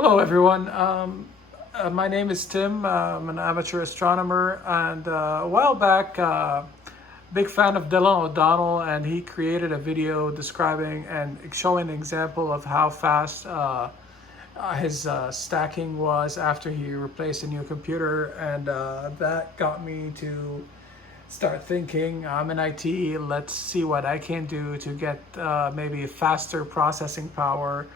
Hello, everyone. My name is Tim. I'm an amateur astronomer, and a while back, big fan of Dylan O'Donnell, and he created a video describing and showing an example of how fast his stacking was after he replaced a new computer, and that got me to start thinking. I'm in IT. Let's see what I can do to get maybe faster processing power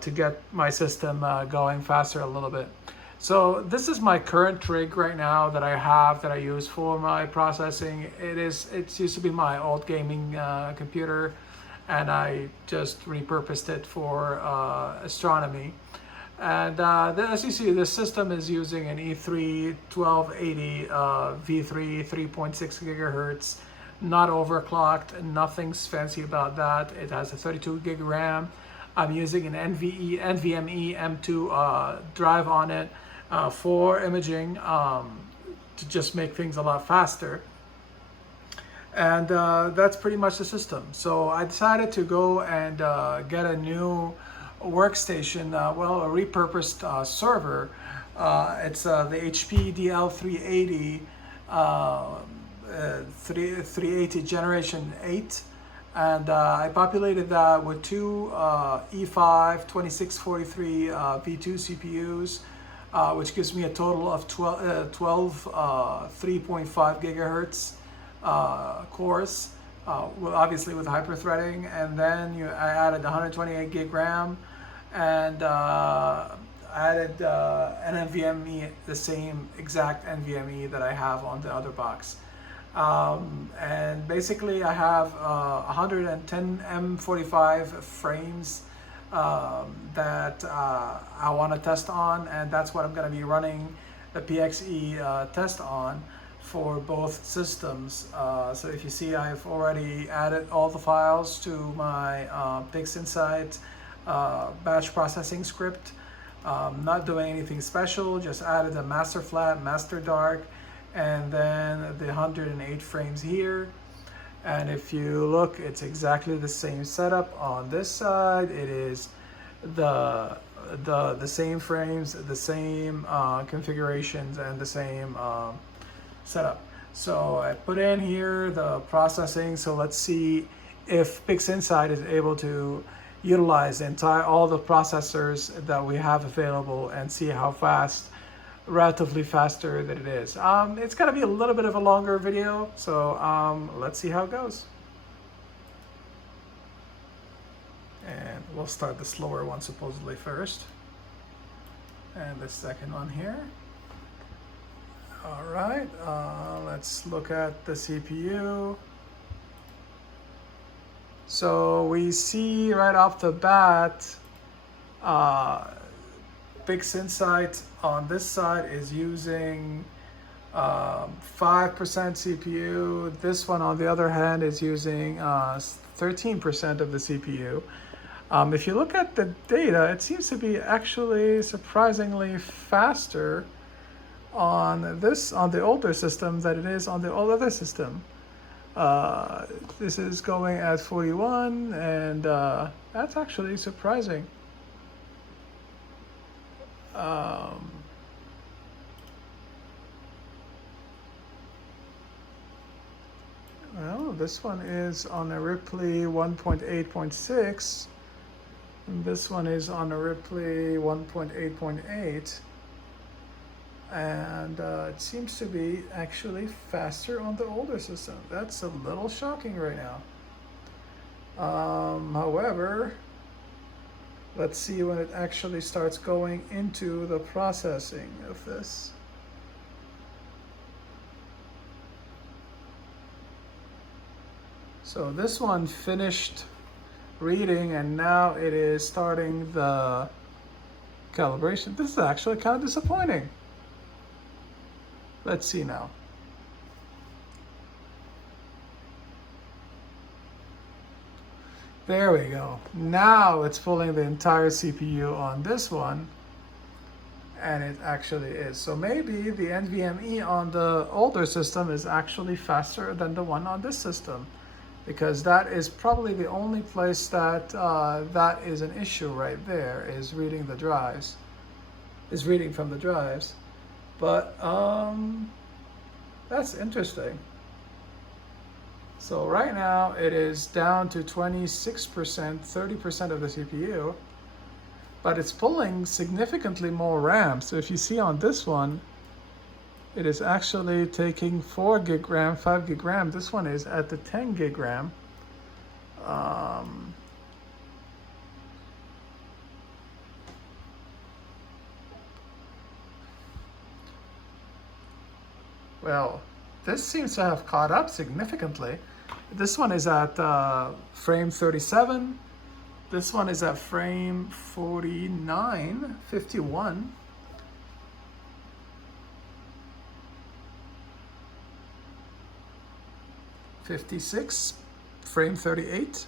to get my system going faster a little bit. So this is my current rig right now that I have that I use for my processing. It used to be my old gaming computer, and I just repurposed it for astronomy. And as you see, this system is using an E3-1280 V3 3.6 gigahertz, not overclocked, nothing's fancy about that. It has a 32 gig RAM. I'm using an NVMe M2 drive on it for imaging to just make things a lot faster. And that's pretty much the system. So I decided to go and get a new workstation, a repurposed server. It's the HP DL380, 380 Generation 8. And I populated that with two E5-2643 V2 CPUs, which gives me a total of 12 3.5 gigahertz cores, obviously with hyperthreading. And then I added 128 gig RAM and added an NVMe, the same exact NVMe that I have on the other box. And basically I have 110 M45 frames that I want to test on, and that's what I'm going to be running the PXE test on for both systems. So if you see, I've already added all the files to my PixInsight batch processing script. Not doing anything special, just added a master flat, master dark, and then the 108 frames here. And if you look, it's exactly the same setup on this side. It is the same frames, the same configurations, and the same setup. So I put in here the processing. So let's see if PixInsight is able to utilize all the processors that we have available and see how fast, relatively faster that it is. It's going to be a little bit of a longer video, so let's see how it goes. And we'll start the slower one supposedly first, and the second one here. All right, let's look at the CPU. So we see right off the bat, PixInsight on this side is using 5% CPU. This one, on the other hand, is using 13% of the CPU. If you look at the data, it seems to be actually surprisingly faster on the older system than it is on the old other system. This is going at 41, and that's actually surprising. Well, this one is on a Ripley 1.8.6, and this one is on a Ripley 1.8.8, and it seems to be actually faster on the older system. That's a little shocking right now. However, let's see when it actually starts going into the processing of this. So this one finished reading, and now it is starting the calibration. This is actually kind of disappointing. Let's see now. There we go. Now it's pulling the entire CPU on this one, and it actually is. So maybe the NVMe on the older system is actually faster than the one on this system. because that is probably the only place that that is an issue right there, is reading the drives, is reading from the drives. But that's interesting. So right now it is down to 26%, 30% of the CPU, but it's pulling significantly more RAM. So if you see on this one, it is actually taking 4 gig RAM, 5 gig RAM. This one is at the 10 gig RAM. Well, this seems to have caught up significantly. This one is at frame 37. This one is at frame 49, 51. '56, frame 38.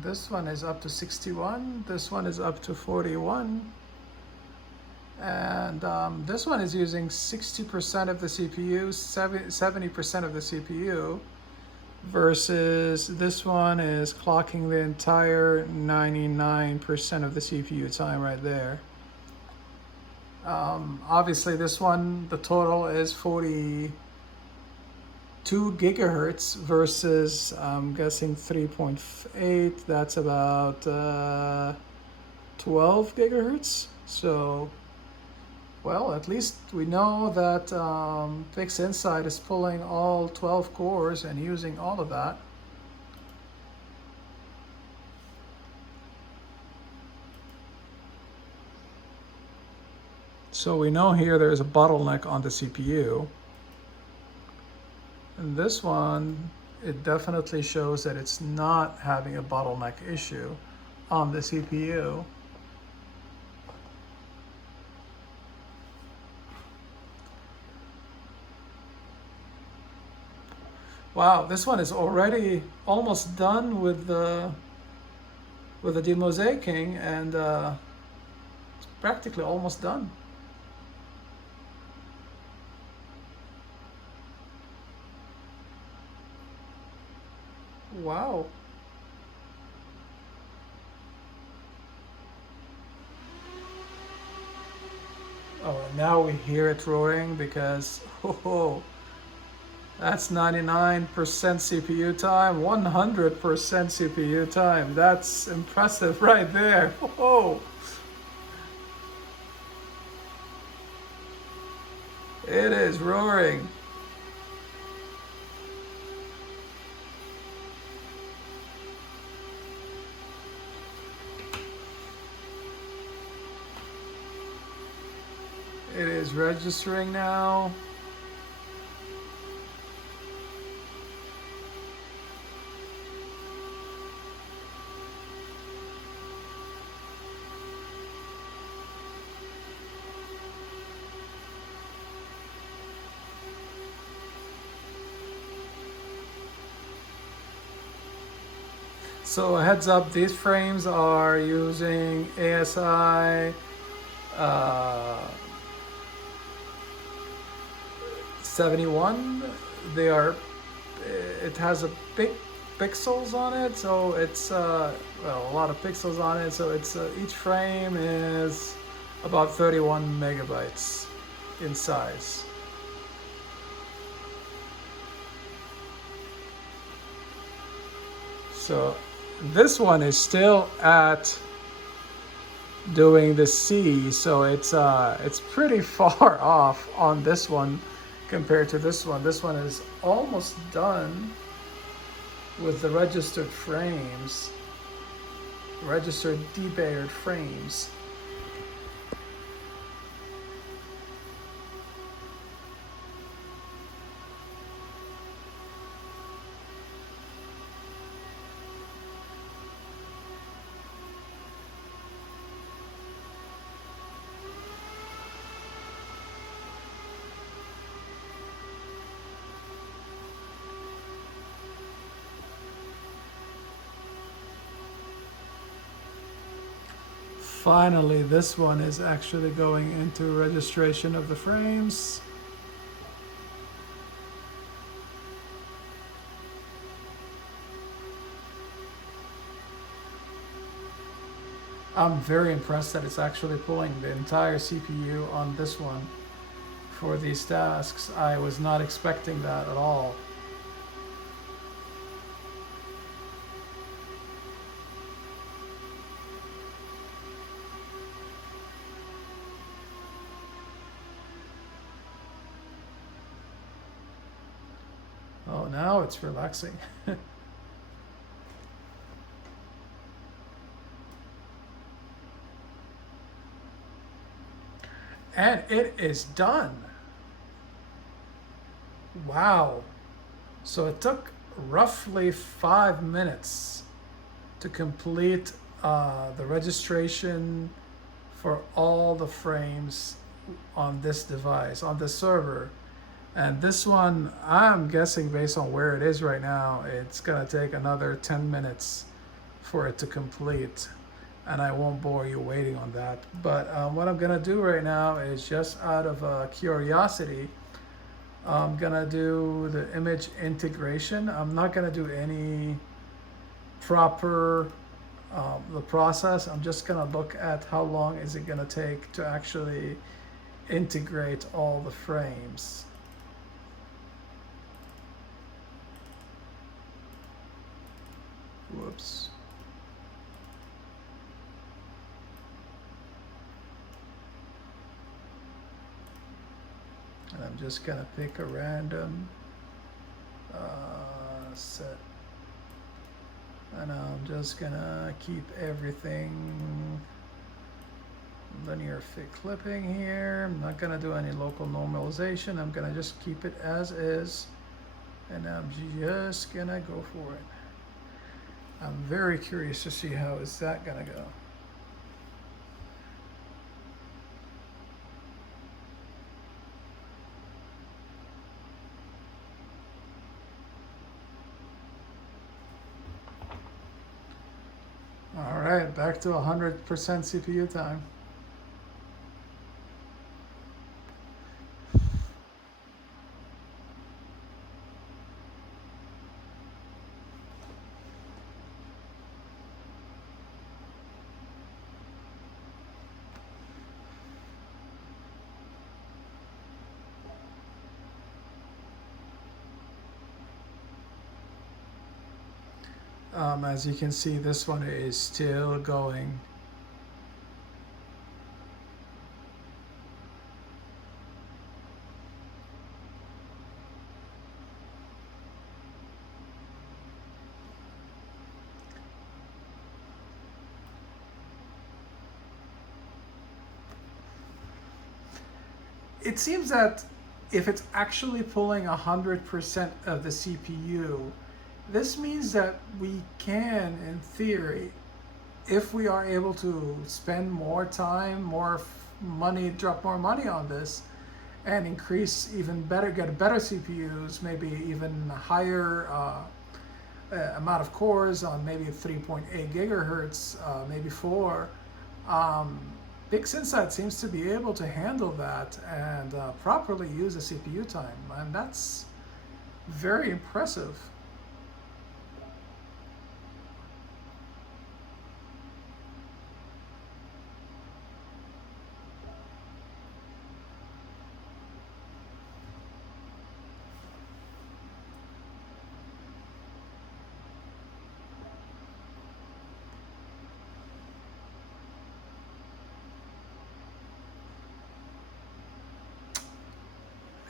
This one is up to 61. This one is up to 41. And this one is using 60% of the CPU, 70% of the CPU, versus this one is clocking the entire 99% of the CPU time right there. Obviously this one, the total is 42 gigahertz versus I'm guessing 3.8. That's about 12 gigahertz. So, well, at least we know that PixInsight is pulling all 12 cores and using all of that. So we know here there's a bottleneck on the CPU. And this one, it definitely shows that it's not having a bottleneck issue on the CPU. Wow, this one is already almost done with the demosaicing, and it's practically almost done. Wow. Oh, and now we hear it roaring because that's 99% CPU time, 100% CPU time. That's impressive right there. It is roaring. It is registering now. So a heads up, these frames are using ASI 71. They are, it has a big pixels on it, so it's well, a lot of pixels on it, so it's each frame is about 31 megabytes in size. So this one is still at doing the C, so it's pretty far off on this one compared to this one. This one is almost done with the registered frames, registered debayered frames. Finally, this one is actually going into registration of the frames. I'm very impressed that it's actually pulling the entire CPU on this one for these tasks. I was not expecting that at all. Oh, now it's relaxing. And it is done. Wow. So it took roughly 5 minutes to complete the registration for all the frames on this device, on this server. And this one, I'm guessing based on where it is right now, it's gonna take another 10 minutes for it to complete. And I won't bore you waiting on that. But what I'm gonna do right now is just out of curiosity, I'm gonna do the image integration. I'm not gonna do any proper the process. I'm just gonna look at how long is it gonna take to actually integrate all the frames. Whoops. And I'm just gonna pick a random set. And I'm just gonna keep everything linear fit clipping here. I'm not gonna do any local normalization. I'm gonna just keep it as is. And I'm just gonna go for it. I'm very curious to see how is that gonna go. All right, back to 100% CPU time. As you can see, this one is still going. It seems that if it's actually pulling 100% of the CPU, this means that we can, in theory, if we are able to spend more time, more money, drop more money on this, and increase even better, get better CPUs, maybe even higher amount of cores on maybe 3.8 gigahertz, maybe 4. PixInsight seems to be able to handle that and properly use the CPU time, and that's very impressive.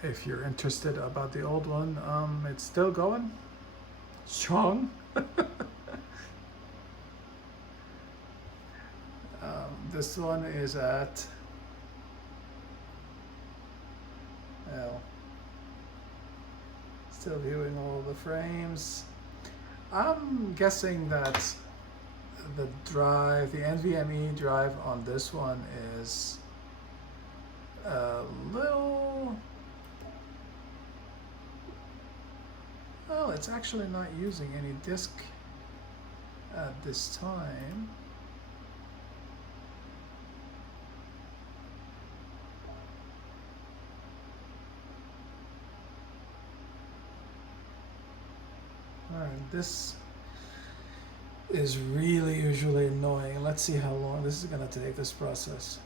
If you're interested about the old one, it's still going strong. This one is at well, still viewing all the frames. I'm guessing that the drive, the NVMe drive on this one is a little, well, it's actually not using any disk at this time. All right, this is really usually annoying. Let's see how long this is going to take, this process.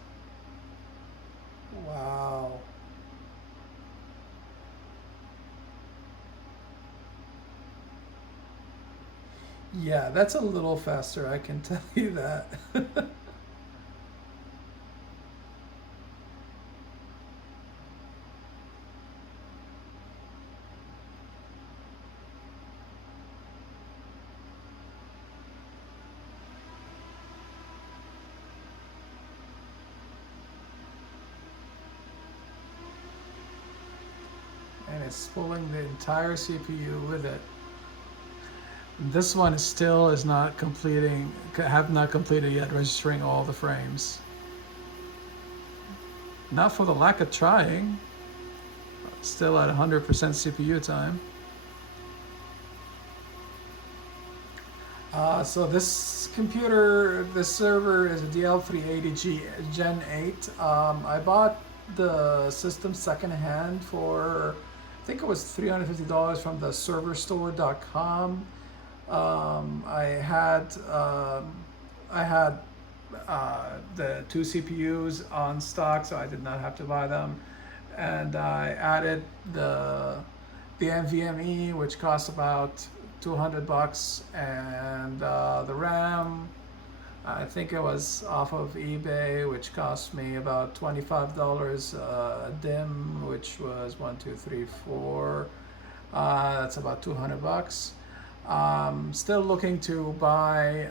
Wow. Yeah, that's a little faster, I can tell you that. And it's pulling the entire CPU with it. This one still is not completing, have not completed yet registering all the frames. Not for the lack of trying. Still at 100% CPU time. So this computer, this server is a DL380G Gen 8. I bought the system secondhand for, I think it was $350 from the serverstore.com. I had the two CPUs on stock, so I did not have to buy them. And I added the NVMe, which cost about $200, and the RAM. I think it was off of eBay, which cost me about $25 a DIMM, which was 1, 2, 3, 4. That's about $200. Still looking to buy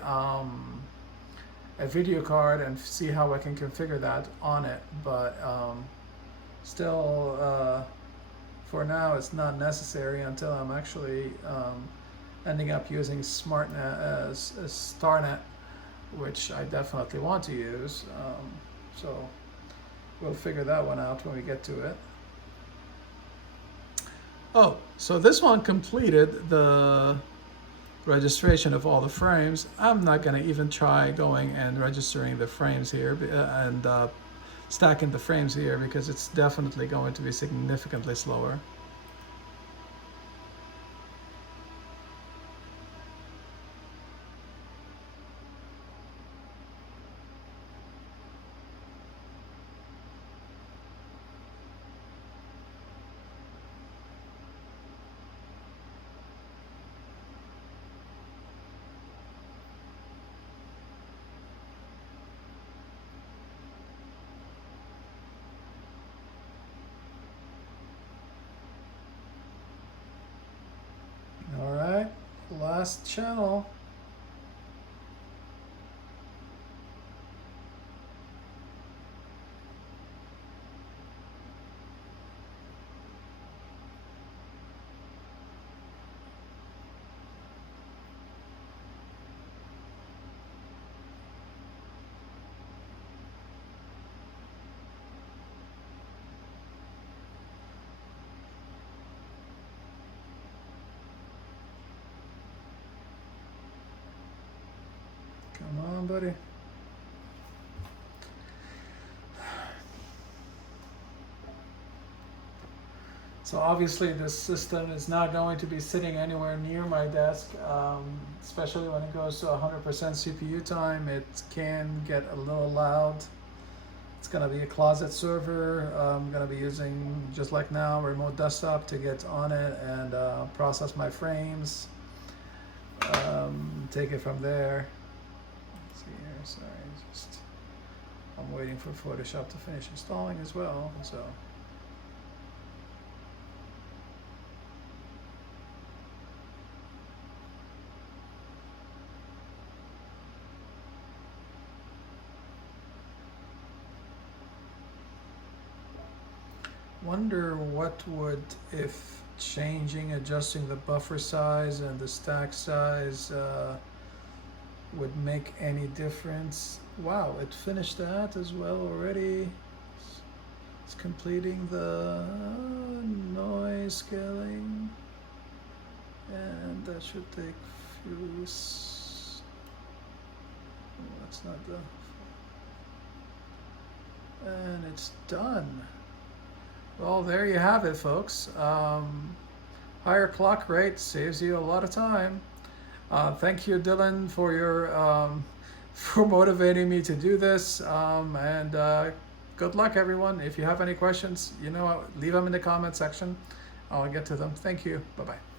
a video card and see how I can configure that on it, but still, for now, it's not necessary until I'm actually ending up using SmartNet as StarNet, which I definitely want to use. So we'll figure that one out when we get to it. Oh, so this one completed the registration of all the frames. I'm not going to even try going and registering the frames here and stacking the frames here, because it's definitely going to be significantly slower. All right, last channel. Come on, buddy. So obviously this system is not going to be sitting anywhere near my desk, especially when it goes to 100% CPU time. It can get a little loud. It's going to be a closet server. I'm going to be using, just like now, remote desktop to get on it and process my frames. Take it from there. Let's see here, sorry, I'm waiting for Photoshop to finish installing as well, so. Wonder what would, if adjusting the buffer size and the stack size would make any difference. Wow, it finished that as well already. It's completing the noise scaling, and that should take a few. That's not the. And it's done. Well, there you have it, folks. Higher clock rate saves you a lot of time. Thank you, Dylan, for your for motivating me to do this. And good luck, everyone. If you have any questions, leave them in the comment section. I'll get to them. Thank you. Bye bye.